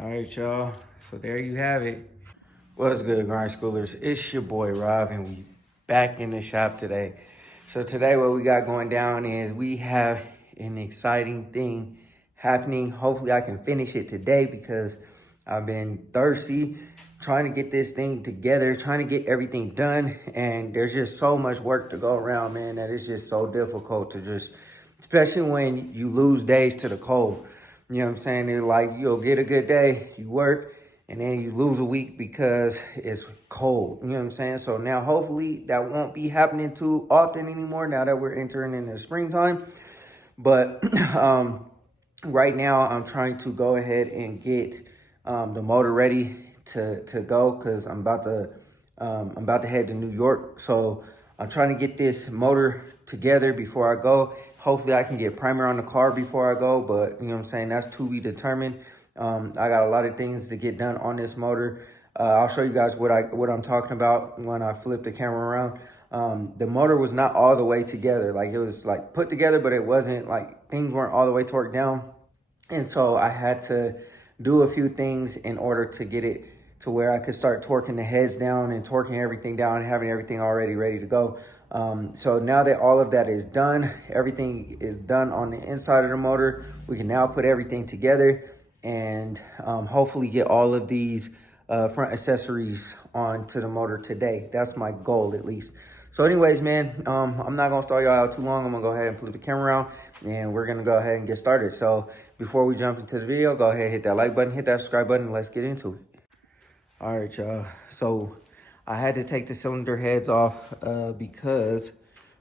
All right, y'all. So there you have it. What's good, grind schoolers? It's your boy Rob, and we back in the shop today. So today, what we got going down is we have an exciting thing happening. Hopefully, I can finish it today because I've been thirsty, trying to get this thing together, trying to get everything done, and there's just so much work to go around, man. That it's just so difficult to just, especially when you lose days to the cold. You know what I'm saying? It's like you'll get a good day, you work, and then you lose a week because it's cold. You know what I'm saying? So now hopefully that won't be happening too often anymore now that we're entering into springtime. But right now I'm trying to go ahead and get the motor ready to go because I'm about to head to New York. So I'm trying to get this motor together before I go. Hopefully I can get primer on the car before I go, but you know what I'm saying? That's to be determined. I got a lot of things to get done on this motor. I'll show you guys what I'm talking about when I flip the camera around. The motor was not all the way together. Like it was like put together, but it wasn't like things weren't all the way torqued down. And so I had to do a few things in order to get it to where I could start torquing the heads down and torquing everything down and having everything already ready to go. So now that all of that is done, everything is done on the inside of the motor, we can now put everything together and hopefully get all of these front accessories onto the motor today. That's my goal, at least. So anyways, man, I'm not gonna stall y'all out too long. I'm gonna go ahead and flip the camera around and we're gonna go ahead and get started. So before we jump into the video, go ahead and hit that like button, hit that subscribe button, and let's get into it. All right, y'all. So I had to take the cylinder heads off because,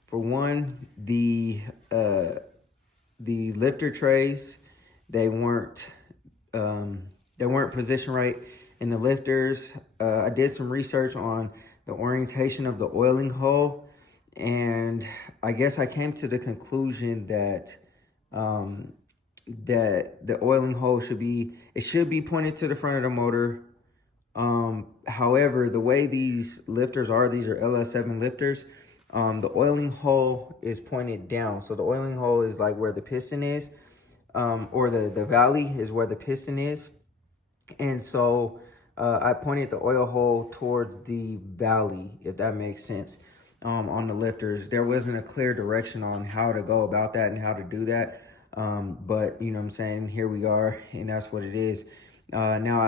for one, the lifter trays, they weren't positioned right in the lifters. I did some research on the orientation of the oiling hole, and I guess I came to the conclusion that that the oiling hole should be pointed to the front of the motor. However, the way these lifters are, these are LS7 lifters, the oiling hole is pointed down. So the oiling hole is like where the piston is, or the valley is where the piston is. And so I pointed the oil hole towards the valley, if that makes sense, on the lifters. There wasn't a clear direction on how to go about that and how to do that. But you know what I'm saying? Here we are, and that's what it is. Now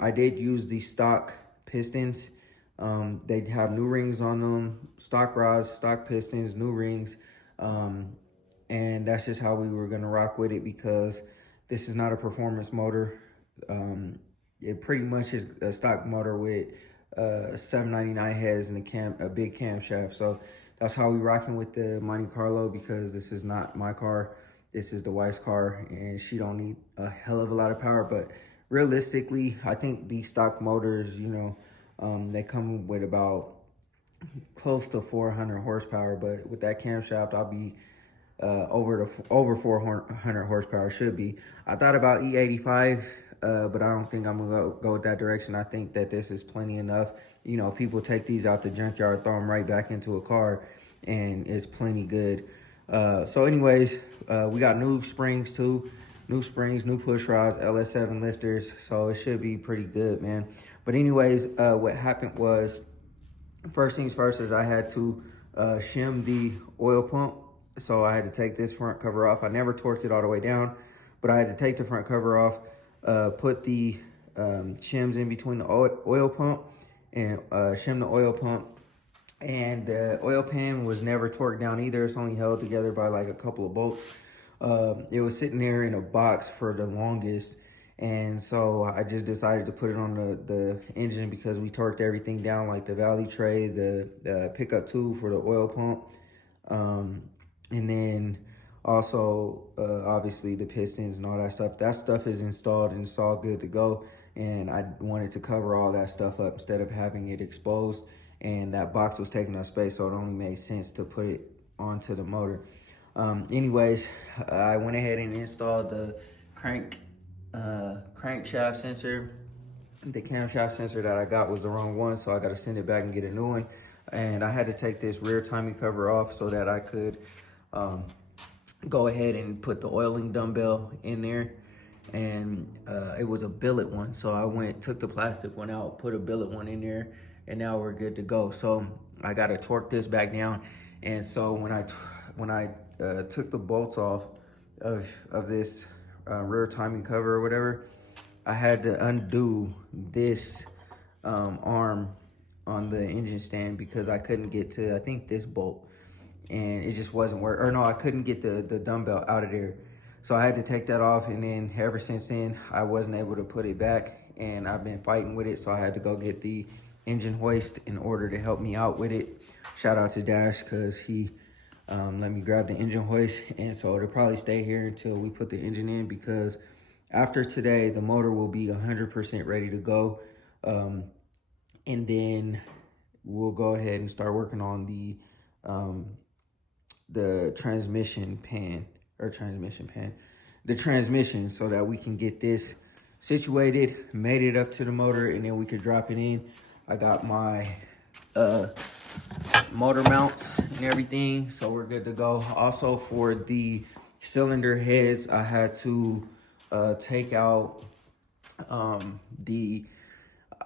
I did use the stock pistons. They have new rings on them, stock rods, stock pistons, new rings. And that's just how we were going to rock with it because this is not a performance motor. It pretty much is a stock motor with 799 heads and a big camshaft. So that's how we rocking with the Monte Carlo because this is not my car. This is the wife's car and she don't need a hell of a lot of power, but realistically, I think these stock motors, you know, they come with about close to 400 horsepower, but with that camshaft, I'll be over 400 horsepower should be. I thought about E85, but I don't think I'm gonna go with that direction. I think that this is plenty enough. You know, people take these out the junkyard, throw them right back into a car, and it's plenty good. So anyways, we got new springs too. New springs, new push rods, LS7 lifters, so it should be pretty good, man. But anyways, what happened was, first things first is I had to shim the oil pump. So I had to take this front cover off. I never torqued it all the way down, but I had to take the front cover off, put the shims in between the oil pump and shim the oil pump. And the oil pan was never torqued down either. It's only held together by like a couple of bolts. It was sitting there in a box for the longest, and so I just decided to put it on the engine because we torqued everything down, like the valley tray, the pickup tube for the oil pump, and then also obviously the pistons and all that stuff. That stuff is installed and it's all good to go, and I wanted to cover all that stuff up instead of having it exposed, and that box was taking up space, so it only made sense to put it onto the motor. Anyways, I went ahead and installed the crankshaft sensor. The camshaft sensor that I got was the wrong one, so I got to send it back and get a new one. And I had to take this rear timing cover off so that I could go ahead and put the oiling dumbbell in there. and it was a billet one. So I took the plastic one out, put a billet one in there, and now we're good to go. So I gotta torque this back down. And so when I took the bolts off of this rear timing cover or whatever, I had to undo this arm on the engine stand because I couldn't get to, I think, this bolt, and it just wasn't working. Or no, I couldn't get the dumbbell out of there. So I had to take that off, and then ever since then, I wasn't able to put it back, and I've been fighting with it. So I had to go get the engine hoist in order to help me out with it. Shout out to Dash, because he let me grab the engine hoist. And so it'll probably stay here until we put the engine in, because after today, the motor will be 100% ready to go. And then we'll go ahead and start working on the transmission, so that we can get this situated, made it up to the motor, and then we could drop it in. I got my motor mounts and everything, so we're good to go. Also, for the cylinder heads, I had to take out I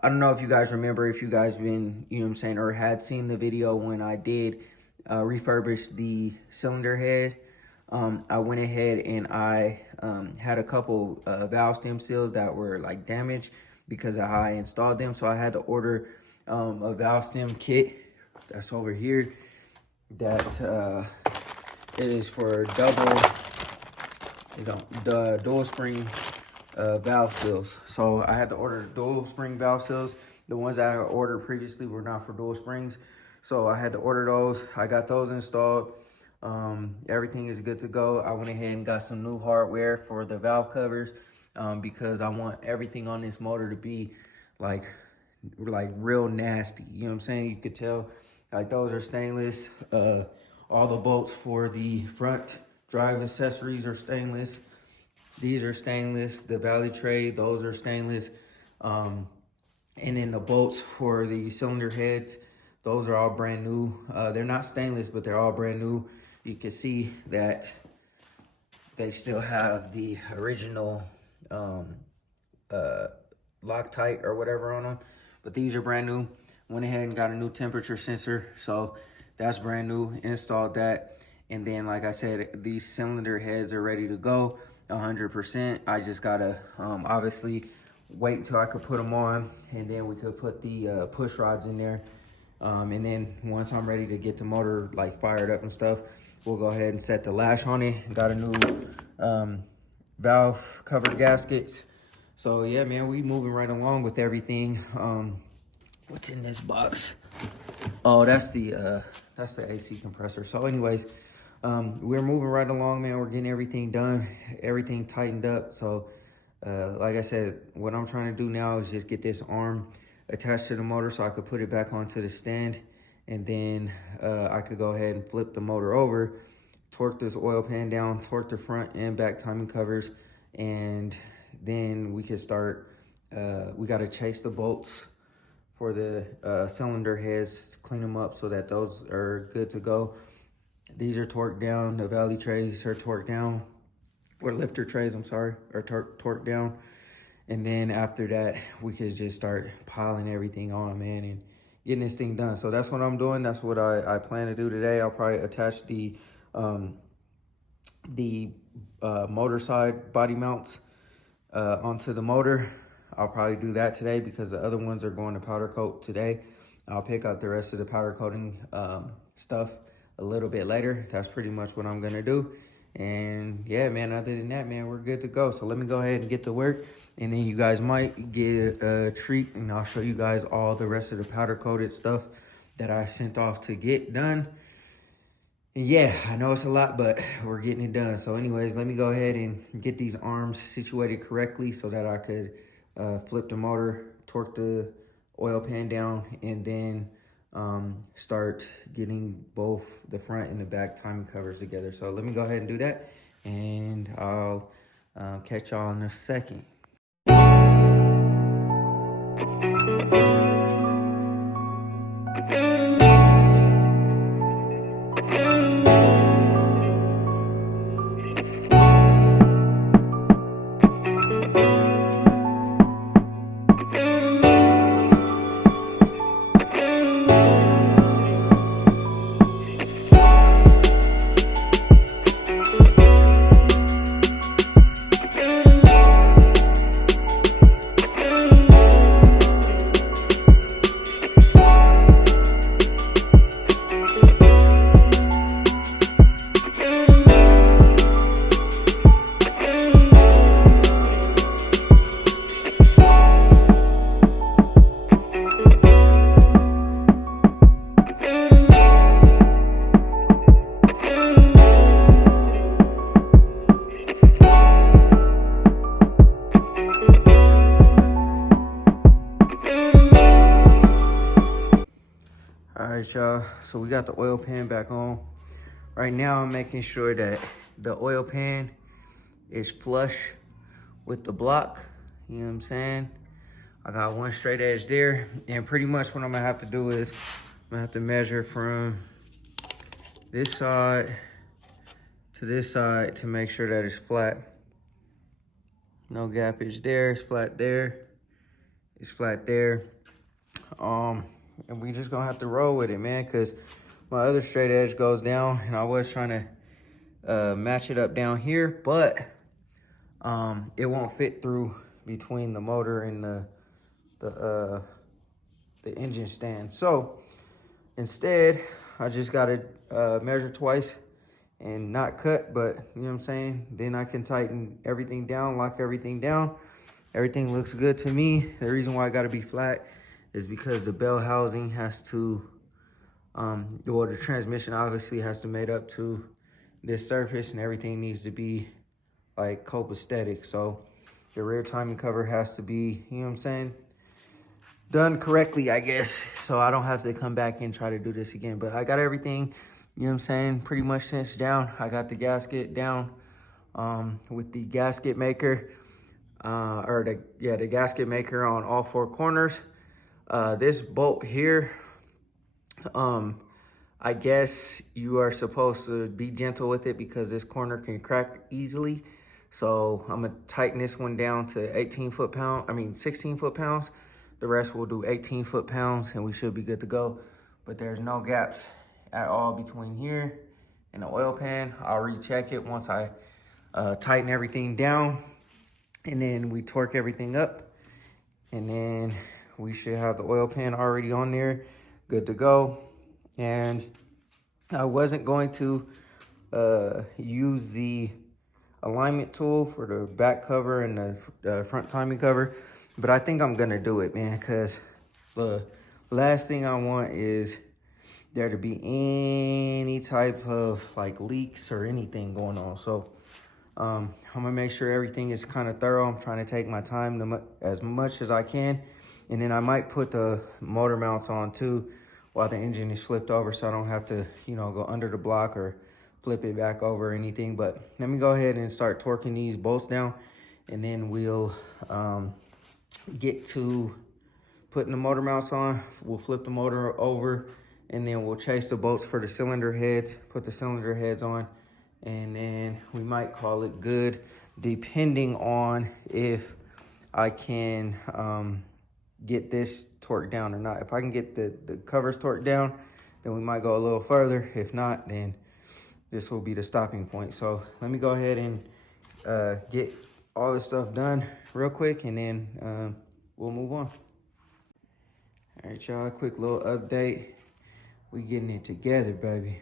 don't know if you guys remember, if you guys been, you know what I'm saying, or had seen the video when I did refurbish the cylinder head. I went ahead and I had a couple valve stem seals that were like damaged because of how I installed them. So I had to order a valve stem kit that's over here, that it is for the dual spring valve seals. So I had to order dual spring valve seals. The ones that I ordered previously were not for dual springs, so I had to order those. I got those installed. Everything is good to go. I went ahead and got some new hardware for the valve covers, because I want everything on this motor to be like real nasty. You know what I'm saying? You could tell, like, those are stainless. All the bolts for the front drive accessories are stainless. These are stainless. The valley tray, those are stainless. And then the bolts for the cylinder heads, those are all brand new. They're not stainless, but they're all brand new. You can see that they still have the original Loctite or whatever on them, but these are brand new. Went ahead and got a new temperature sensor, so that's brand new. Installed that, and then, like I said, these cylinder heads are ready to go 100%. I just gotta obviously wait until I could put them on, and then we could put the push rods in there. And then once I'm ready to get the motor like fired up and stuff, we'll go ahead and set the lash on it. Got a new valve cover gaskets. So yeah, man, we moving right along with everything. What's in this box? Oh, that's the AC compressor. So anyways, we're moving right along, man. We're getting everything done, everything tightened up. So like I said, what I'm trying to do now is just get this arm attached to the motor so I could put it back onto the stand, and then I could go ahead and flip the motor over, torque this oil pan down, torque the front and back timing covers, and then we could start. We got to chase the bolts for the cylinder heads, clean them up so that those are good to go. These are torqued down. The valley trays are torqued down, or lifter trays, I'm sorry, are torqued down. And then after that, we could just start piling everything on, man, and getting this thing done. So that's what I'm doing. That's what I plan to do today. I'll probably attach the motor side body mounts onto the motor. I'll probably do that today because the other ones are going to powder coat today. I'll pick up the rest of the powder coating stuff a little bit later. That's pretty much what I'm gonna do. And yeah, man, other than that, man, we're good to go. So let me go ahead and get to work, and then you guys might get a treat, and I'll show you guys all the rest of the powder coated stuff that I sent off to get done. And yeah, I know it's a lot, but we're getting it done. So anyways, let me go ahead and get these arms situated correctly so that I could flip the motor, torque the oil pan down, and then start getting both the front and the back timing covers together. So let me go ahead and do that, and I'll catch y'all in a second. right, y'all, so we got the oil pan back on. Right now I'm making sure that the oil pan is flush with the block, you know what I'm saying? I got one straight edge there, and pretty much what I'm gonna have to do is I'm gonna have to measure from this side to this side to make sure that it's flat. No gappage there, it's flat there, it's flat there. And we just gonna have to roll with it, man, because my other straight edge goes down, and I was trying to match it up down here, but it won't fit through between the motor and the engine stand. So instead, I just gotta measure twice and not cut, but you know what I'm saying? Then I can tighten everything down, lock everything down. Everything looks good to me. The reason why I gotta be flat is because the bell housing has to, or the transmission obviously has to mate up to this surface, and everything needs to be like copacetic. So the rear timing cover has to be, you know what I'm saying, done correctly, I guess, so I don't have to come back and try to do this again. But I got everything, you know what I'm saying, pretty much cinched down. I got the gasket down with the gasket maker, the gasket maker on all four corners. This bolt here, I guess you are supposed to be gentle with it because this corner can crack easily. So I'm gonna tighten this one down to 16 foot-pounds. The rest will do 18 foot-pounds, and we should be good to go. But there's no gaps at all between here and the oil pan. I'll recheck it once I tighten everything down, and then we torque everything up, and then we should have the oil pan already on there, good to go. And I wasn't going to use the alignment tool for the back cover and the front timing cover, but I think I'm gonna do it, man, because the last thing I want is there to be any type of like leaks or anything going on. So I'm gonna make sure everything is kind of thorough. I'm trying to take my time as much as I can, and then I might put the motor mounts on too while the engine is flipped over, so I don't have to, you know, go under the block or flip it back over or anything. But let me go ahead and start torquing these bolts down, and then we'll get to putting the motor mounts on. We'll flip the motor over, and then we'll chase the bolts for the cylinder heads, put the cylinder heads on, and then we might call it good, depending on if I can get this torqued down or not. If I can get the covers torqued down, then we might go a little further. If not, then this will be the stopping point. So let me go ahead and get all this stuff done real quick, and then we'll move on. All right, y'all, quick little update. We getting it together, baby.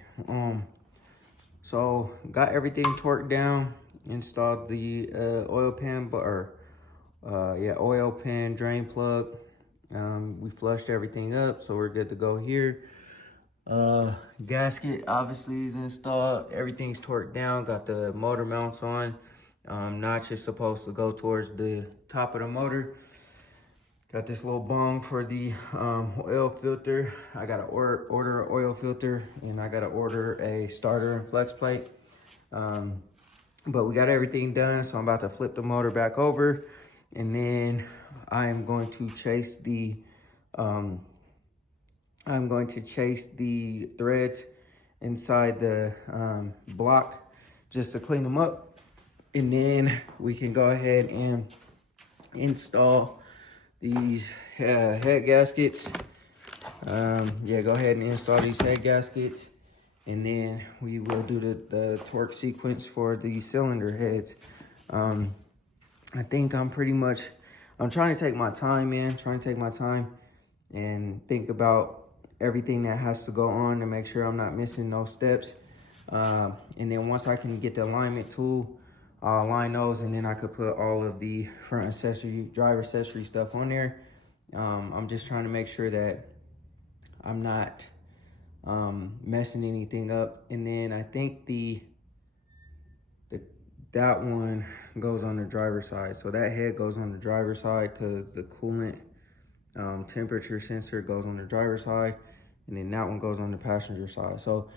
So got everything torqued down, installed the oil pan, oil pan drain plug. We flushed everything up, so we're good to go here. Gasket obviously is installed. Everything's torqued down. Got the motor mounts on. Notch is supposed to go towards the top of the motor. Got this little bung for the oil filter. I gotta order an oil filter, and I gotta order a starter and flex plate. But we got everything done, so I'm about to flip the motor back over, and then I am going to chase the threads inside the block just to clean them up, and then we can go ahead and install these head gaskets. Go ahead and install these head gaskets, and then we will do the torque sequence for the cylinder heads. I think I'm trying to take my time, and think about everything that has to go on to make sure I'm not missing no steps. And then once I can get the alignment tool, I'll align those, and then I could put all of the front accessory, driver accessory stuff on there. I'm just trying to make sure that I'm not messing anything up. And then I think that one goes on the driver's side. So that head goes on the driver's side because the coolant temperature sensor goes on the driver's side. and then that one goes on the passenger side. So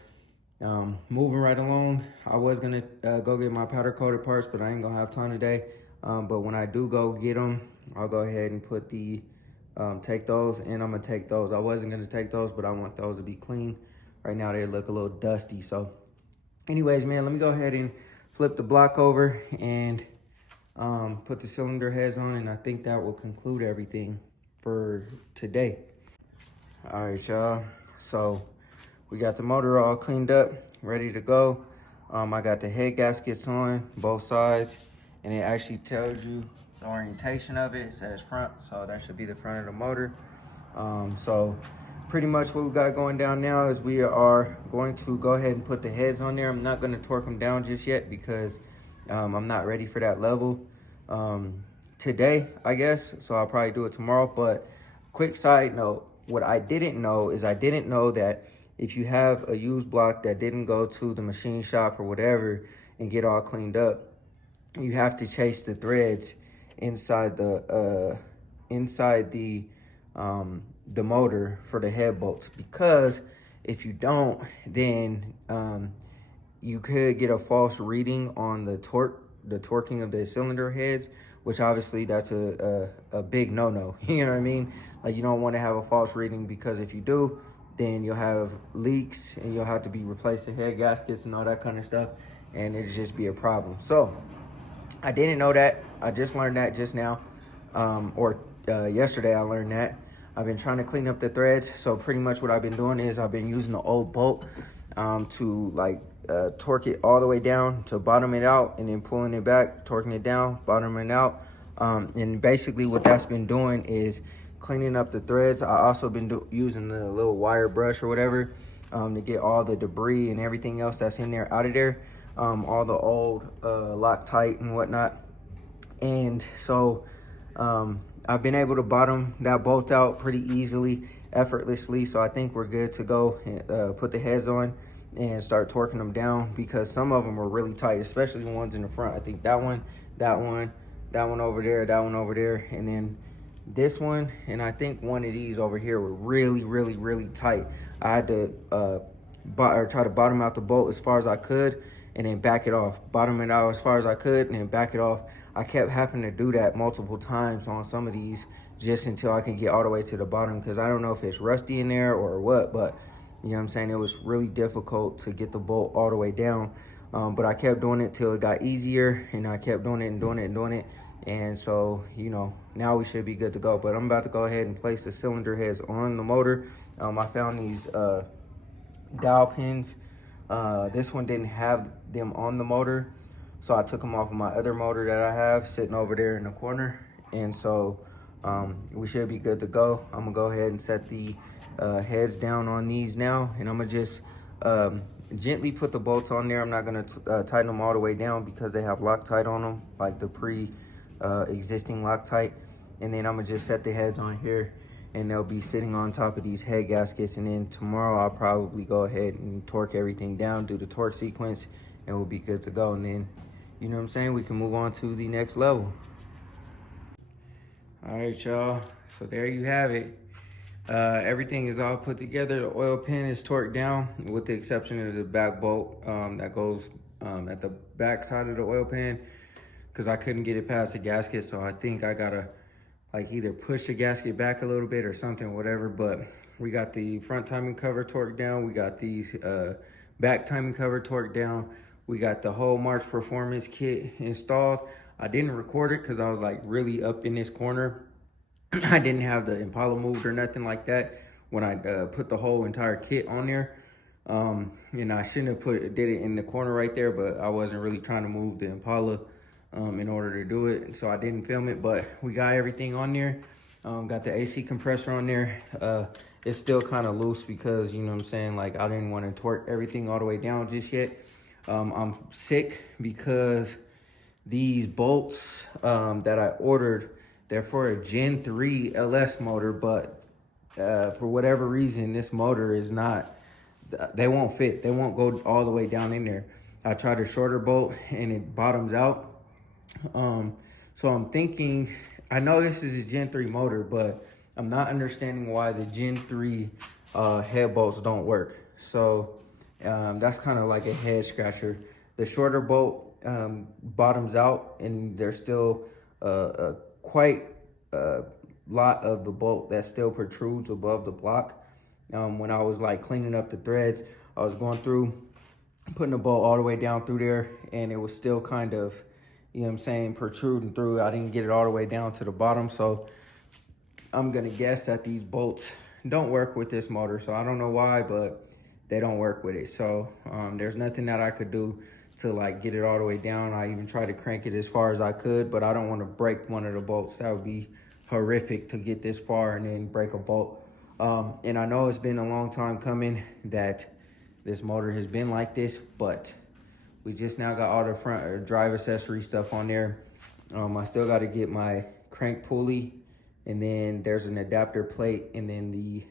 moving right along, I was gonna go get my powder coated parts, but I ain't gonna have time today. But when I do go get them, I'll go ahead and put the take those, and I'm gonna take those. I wasn't gonna take those, but I want those to be clean. Right now they look a little dusty. So anyways, man, let me go ahead and flip the block over and put the cylinder heads on, and I think that will conclude everything for today. All right, y'all. So we got the motor all cleaned up, ready to go. I got the head gaskets on both sides, and it actually tells you the orientation of it. It says front, so that should be the front of the motor. So pretty much what we got going down now is we are going to go ahead and put the heads on there. I'm not going to torque them down just yet because I'm not ready for that level today, I guess. So I'll probably do it tomorrow. But quick side note, what I didn't know is I didn't know that if you have a used block that didn't go to the machine shop or whatever and get all cleaned up, you have to chase the threads inside the motor for the head bolts, because if you don't, then you could get a false reading on the torquing of the cylinder heads, which obviously that's a big no-no. You know what I mean? Like, you don't want to have a false reading, because if you do, then you'll have leaks and you'll have to be replacing head gaskets and all that kind of stuff, and it'll just be a problem. So I didn't know that. I just learned that just now, yesterday I learned that. I've been trying to clean up the threads. So pretty much what I've been doing is I've been using the old bolt to like torque it all the way down to bottom it out, and then pulling it back, torquing it down, bottoming it out. And basically what that's been doing is cleaning up the threads. I also been using the little wire brush or whatever to get all the debris and everything else that's in there out of there, all the old Loctite and whatnot. And so I've been able to bottom that bolt out pretty easily, effortlessly. So I think we're good to go and put the heads on and start torquing them down, because some of them are really tight, especially the ones in the front. I think that one over there, that one over there, and then this one, and I think one of these over here were really tight. I had to try to bottom out the bolt as far as I could and then back it off, bottom it out as far as I could and then back it off. I kept having to do that multiple times on some of these just until I can get all the way to the bottom, because I don't know if it's rusty in there or what, but you know what I'm saying, it was really difficult to get the bolt all the way down. But I kept doing it till it got easier, and I kept doing it and doing it and doing it. And so, you know, now we should be good to go. But I'm about to go ahead and place the cylinder heads on the motor. I found these dowel pins. This one didn't have them on the motor, so I took them off of my other motor that I have sitting over there in the corner. And so we should be good to go. I'm gonna go ahead and set the heads down on these now, and I'm gonna just gently put the bolts on there. I'm not gonna tighten them all the way down because they have Loctite on them, like the existing Loctite. And then I'm gonna just set the heads on here, and they'll be sitting on top of these head gaskets. And then tomorrow I'll probably go ahead and torque everything down, do the torque sequence, and we'll be good to go. And then, you know what I'm saying, we can move on to the next level. All right, y'all, so there you have it. Everything is all put together. The oil pan is torqued down, with the exception of the back bolt that goes at the back side of the oil pan, because I couldn't get it past the gasket. So I think I gotta like either push the gasket back a little bit or something, whatever. But we got the front timing cover torqued down. We got these back timing cover torqued down. We got the whole March Performance kit installed. I didn't record it because I was like really up in this corner. I didn't have the Impala moved or nothing like that when I put the whole entire kit on there. And I shouldn't have did it in the corner right there, but I wasn't really trying to move the Impala in order to do it. So I didn't film it, but we got everything on there. Got the AC compressor on there. It's still kind of loose because, you know what I'm saying, like I didn't want to torque everything all the way down just yet. I'm sick because these bolts that I ordered, they're for a Gen 3 LS motor, but for whatever reason, this motor is not, they won't fit. They won't go all the way down in there. I tried a shorter bolt and it bottoms out. So I'm thinking, I know this is a Gen 3 motor, but I'm not understanding why the Gen 3 head bolts don't work. So that's kind of like a head scratcher. The shorter bolt bottoms out, and there's still quite a lot of the bolt that still protrudes above the block. When I was like cleaning up the threads, I was going through, putting the bolt all the way down through there, and it was still kind of, you know what I'm saying, protruding through. I didn't get it all the way down to the bottom, so I'm gonna guess that these bolts don't work with this motor. So I don't know why, but they don't work with it. So there's nothing that I could do to like get it all the way down. I even tried to crank it as far as I could, but I don't want to break one of the bolts. That would be horrific to get this far and then break a bolt. And I know it's been a long time coming that this motor has been like this, but we just now got all the front drive accessory stuff on there. I still got to get my crank pulley, and then there's an adapter plate, and then the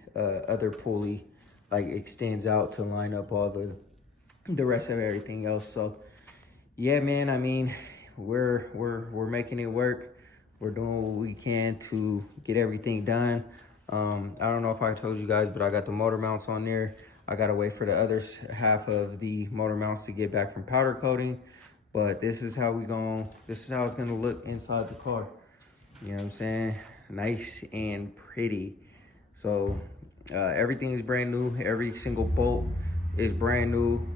other pulley like extends out to line up all the rest of everything else. So yeah, man, I mean, we're making it work. We're doing what we can to get everything done. I don't know if I told you guys, but I got the motor mounts on there. I gotta wait for the other half of the motor mounts to get back from powder coating. But this is how it's gonna look inside the car. You know what I'm saying? Nice and pretty. So everything is brand new. Every single bolt is brand new.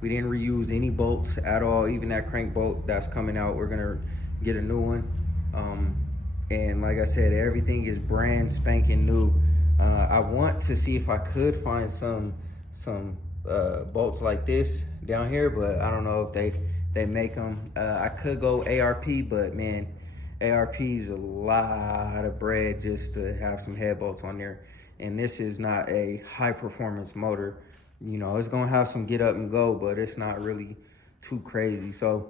We didn't reuse any bolts at all. Even that crank bolt that's coming out, we're gonna get a new one. And like I said, everything is brand spanking new. I want to see if I could find some bolts like this down here, but I don't know if they make them. I could go ARP, but man, ARP is a lot of bread just to have some head bolts on there. And this is not a high performance motor. You know, it's gonna have some get up and go, but it's not really too crazy. So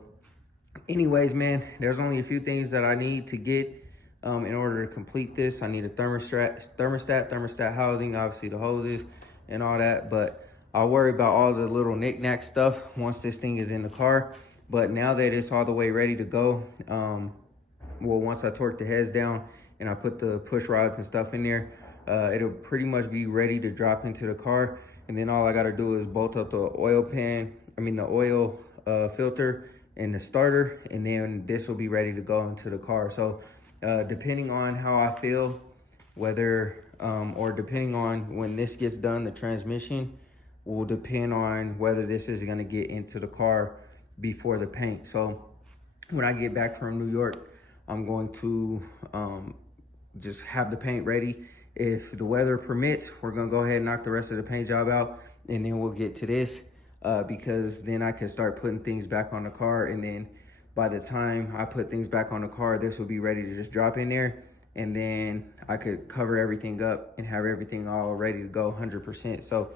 anyways, man, there's only a few things that I need to get in order to complete this. I need a thermostat housing, obviously the hoses and all that, but I'll worry about all the little knick-knack stuff once this thing is in the car. But now that it's all the way ready to go, well, once I torque the heads down and I put the push rods and stuff in there, it'll pretty much be ready to drop into the car. And then all I gotta do is bolt up the oil filter and the starter, and then this will be ready to go into the car. So depending on how I feel, or depending on when this gets done, the transmission will depend on whether this is gonna get into the car before the paint. So when I get back from New York, I'm going to just have the paint ready. If the weather permits, we're gonna go ahead and knock the rest of the paint job out, and then we'll get to this, because then I can start putting things back on the car. And then by the time I put things back on the car, this will be ready to just drop in there, and then I could cover everything up and have everything all ready to go 100%. So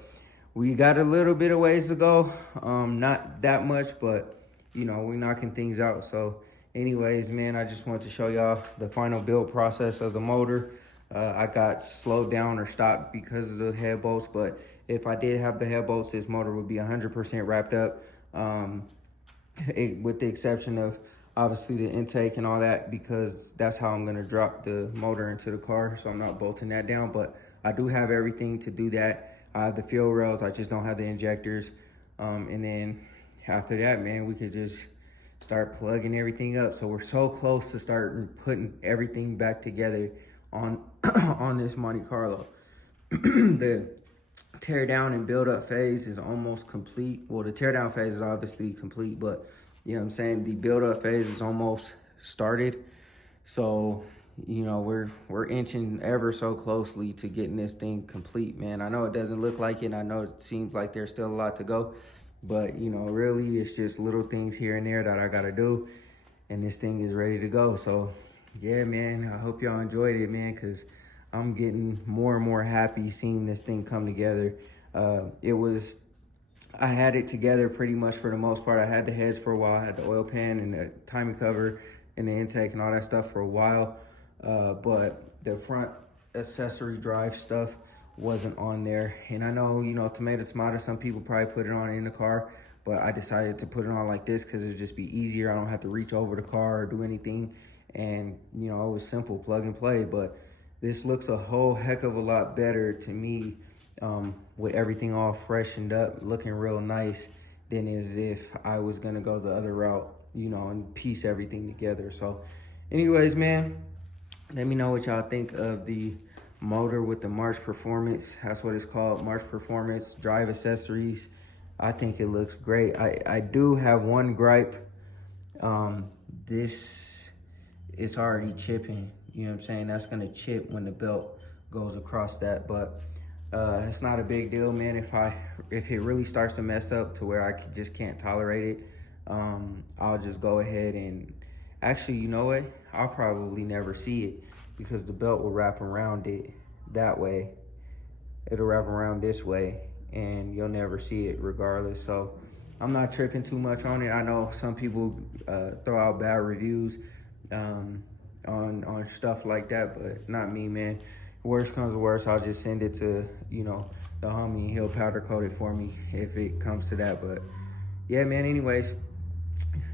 we got a little bit of ways to go, not that much, but you know, we're knocking things out. So anyways, man, I just wanted to show y'all the final build process of the motor. I got slowed down or stopped because of the head bolts, but if I did have the head bolts, this motor would be 100% wrapped up, with the exception of obviously the intake and all that, because that's how I'm gonna drop the motor into the car. So I'm not bolting that down, but I do have everything to do that. I have the fuel rails, I just don't have the injectors. And then after that, man, we could just start plugging everything up. So we're so close to starting putting everything back together on on this Monte Carlo. The tear down and build up phase is almost complete. Well, the tear down phase is obviously complete, but you know what I'm saying, the build up phase is almost started. So, you know, we're inching ever so closely to getting this thing complete, man. I know it doesn't look like it. I know it seems like there's still a lot to go, but you know, really it's just little things here and there that I gotta do, and this thing is ready to go. So yeah, man, I hope y'all enjoyed it, man, because I'm getting more and more happy seeing this thing come together. I had it together pretty much for the most part. I had the heads for a while. I had the oil pan and the timing cover and the intake and all that stuff for a while. But the front accessory drive stuff wasn't on there. And I know, you know, tomato, some people probably put it on in the car, but I decided to put it on like this because it'd just be easier. I don't have to reach over the car or do anything. And, you know, it was simple, plug and play. But this looks a whole heck of a lot better to me, with everything all freshened up, looking real nice, than as if I was gonna go the other route, you know, and piece everything together. So anyways, man, let me know what y'all think of the motor with the March Performance. That's what it's called, March Performance Drive Accessories. I think it looks great. I do have one gripe. This is already chipping. You know what I'm saying? That's gonna chip when the belt goes across that, but it's not a big deal, man. If it really starts to mess up to where I just can't tolerate it, I'll just go ahead and, actually, you know what? I'll probably never see it, because the belt will wrap around it that way. It'll wrap around this way, and you'll never see it regardless. So I'm not tripping too much on it. I know some people throw out bad reviews on stuff like that, but not me, man. Worst comes to worst, I'll just send it to, you know, the homie, and he'll powder coat it for me if it comes to that. But yeah, man, anyways,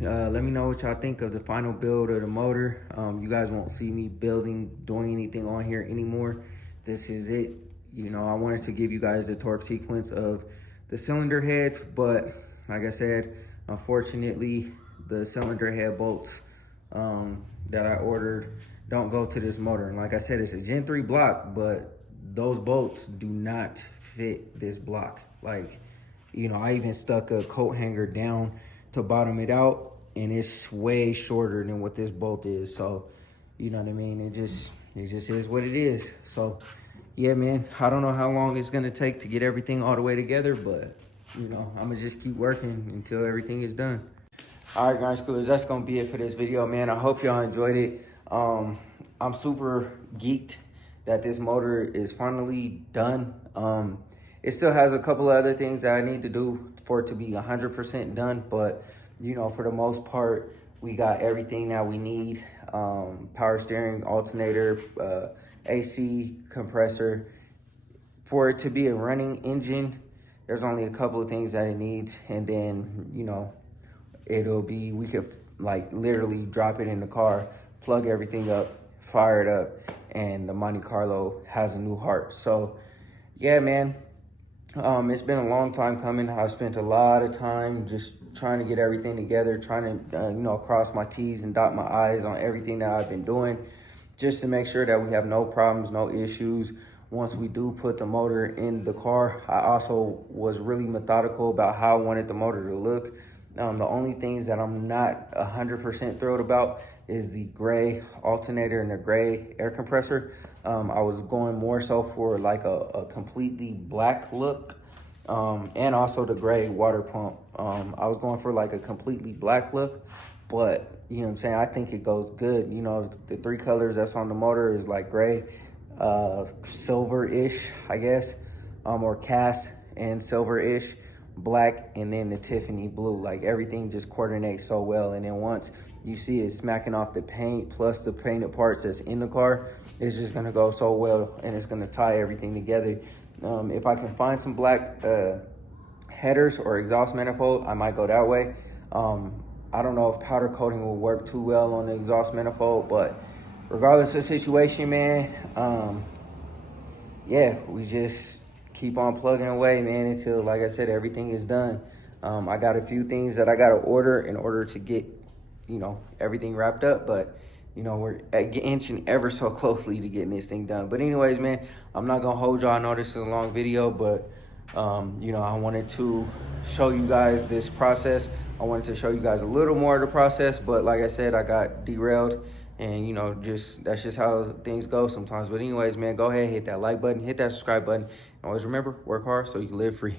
let me know what y'all think of the final build of the motor. You guys won't see me doing anything on here anymore. This is it. You know, I wanted to give you guys the torque sequence of the cylinder heads, but like I said, unfortunately, the cylinder head bolts that I ordered don't go to this motor. And like I said, it's a Gen 3 block, but those bolts do not fit this block. Like, you know, I even stuck a coat hanger down to bottom it out, and it's way shorter than what this bolt is. So, you know what I mean? It just is what it is. So yeah, man, I don't know how long it's gonna take to get everything all the way together, but you know, I'm gonna just keep working until everything is done. All right, guys, cool. That's gonna be it for this video, man. I hope y'all enjoyed it. I'm super geeked that this motor is finally done. It still has a couple of other things that I need to do for it to be 100% done, but you know, for the most part, we got everything that we need. Power steering, alternator, AC, compressor. For it to be a running engine, there's only a couple of things that it needs, and then, you know, we could like literally drop it in the car, plug everything up, fire it up, and the Monte Carlo has a new heart. So yeah, man, it's been a long time coming. I spent a lot of time just trying to get everything together, trying to you know, cross my T's and dot my I's on everything that I've been doing, just to make sure that we have no problems, no issues once we do put the motor in the car. I also was really methodical about how I wanted the motor to look. The only things that I'm not 100% thrilled about is the gray alternator and the gray air compressor. I was going more so for like a completely black look, and also the gray water pump. I was going for like a completely black look, but you know what I'm saying, I think it goes good. You know, the three colors that's on the motor is like gray, silver-ish, I guess, or cast and silver-ish, black, and then the Tiffany blue. Like, everything just coordinates so well. And then once you see it smacking off the paint plus the painted parts that's in the car, it's just gonna go so well, and it's gonna tie everything together. If I can find some black headers or exhaust manifold, I might go that way. I don't know if powder coating will work too well on the exhaust manifold, but regardless of the situation, man, yeah, we just keep on plugging away, man, until, like I said, everything is done. I got a few things that I got to order in order to get, you know, everything wrapped up, but you know, we're inching ever so closely to getting this thing done. But anyways, man, I'm not gonna hold y'all. I know this is a long video, but you know, I wanted to show you guys this process. I wanted to show you guys a little more of the process, but like I said, I got derailed, and you know, that's just how things go sometimes. But anyways, man, go ahead, hit that like button, hit that subscribe button, and always remember, work hard so you can live free.